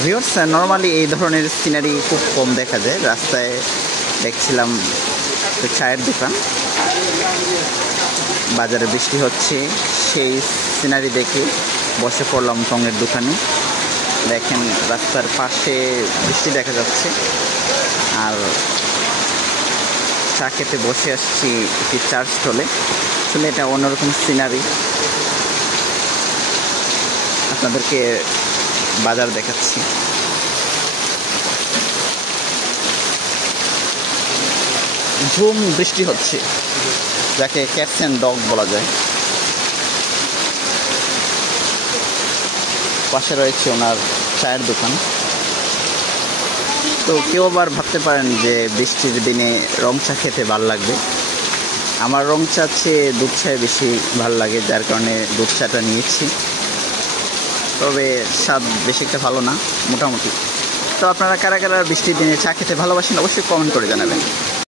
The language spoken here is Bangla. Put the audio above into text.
ভিউয়ার্স, নর্মালি এই ধরনের সিনারি খুব কম দেখা যায়। রাস্তায় দেখছিলাম চায়ের দোকান, বাজারে বৃষ্টি হচ্ছে, সেই সিনারি দেখে বসে পড়লাম টঙের দোকানে। দেখেন রাস্তার পাশে বৃষ্টি দেখা যাচ্ছে, আর চা খেতে বসে আসছি একটি চার স্টলে। আসলে এটা অন্যরকম সিনারি, আপনাদেরকে বাজার দেখাচ্ছি। ঝুম বৃষ্টি হচ্ছে, যাকে ক্যাটস অ্যান্ড ডগ বলা যায়। পাশে রয়েছে ওনার চায়ের দোকান। তো কেউ আবার ভাবতে পারেন যে বৃষ্টির দিনে রং চা খেতে ভালো লাগবে। আমার রং চা চেয়ে দুধ চায় বেশি ভালো লাগে, যার কারণে দুধ চাটা নিয়েছি। তবে স্বাদ বেশি একটা ভালো না, মোটামুটি। তো আপনারা কারা কারা বৃষ্টির দিনে চা খেতে ভালোবাসেন অবশ্যই কমেন্ট করে জানাবেন।